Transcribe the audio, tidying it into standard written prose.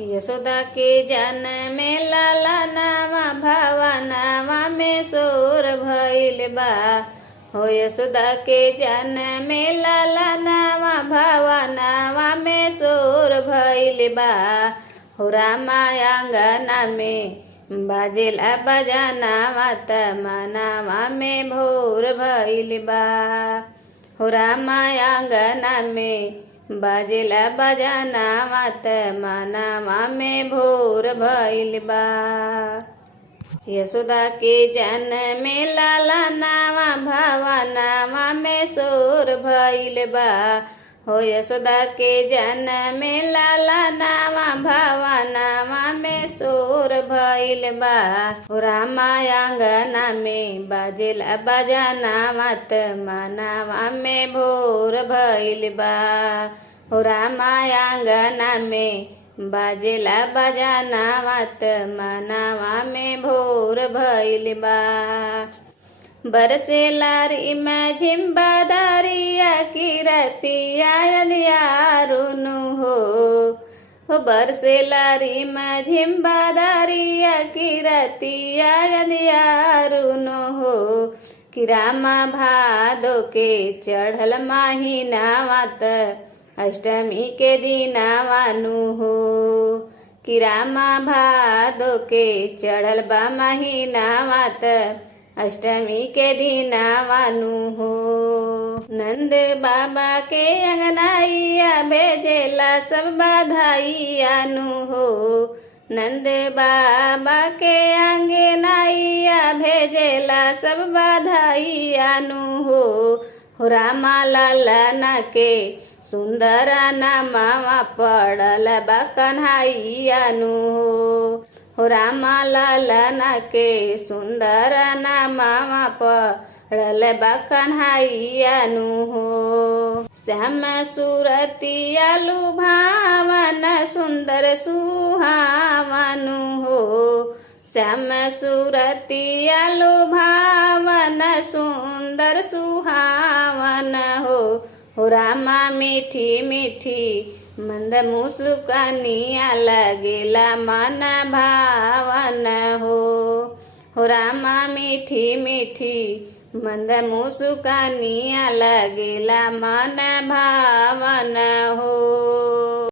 यशोदा के जनमे लाला नामा भवनामा में सोर भइल बा। हो यशोदा के जनमे लाला नामा भवनामा में सोर भइल बा। हो रामा आंगना में बाजेला बजानावा त मनावा में भोर भइल बा। हो रामा आंगना में बाजेला बजानावा त मनावा में भोर भइल बा। यशोदा के जनमे लाला नावा भवनावा में सोर भइल बा। हो यशोदा के जनमे लाला नावा भवनावा में सोर भइल बा। हो रामा आंगना में बाजेला बजानावा त मनावा में भोर भइल बा। हो रामा आंगना में बाजेला बजानावा त मनावा में भोर भइल बा। बरसेला रिम झिम बदरिया किरतिया अंधियारुनु हो बरसेला रिम झिम बदरिया किरतिया अंधियारुनु हो। कि रामा भादो के चढ़ल महीनावा त अष्टमी के दिनावानु हो। कि रामा भादो के चढ़ल बा महीनावा त अष्टमी के दिनावानु हो। नंद बाबा के अंगनाइया भेजेला सब बधाइयानु हो। नंद बाबा के अंगनाइया भेजेला सब बधाइयानु हो। हो रामा लालना के सुंदर नामावा पड़ल बा कन्हैयानु हो। हो रामा लालना के सुंदर नामावा पड़ल बा कन्हैयानु हो। श्याम सूरतिया लुभावन सुंदर सुहावनु हो। श्याम सूरतिया लुभावन सुंदर सुहावन हो। हो रामा मीठी मीठी मंद मुस्कानिया लगेला मन भावन हो। हो रामा मीठी मीठी मंद मुस्कानिया लगेला मन भावन हो।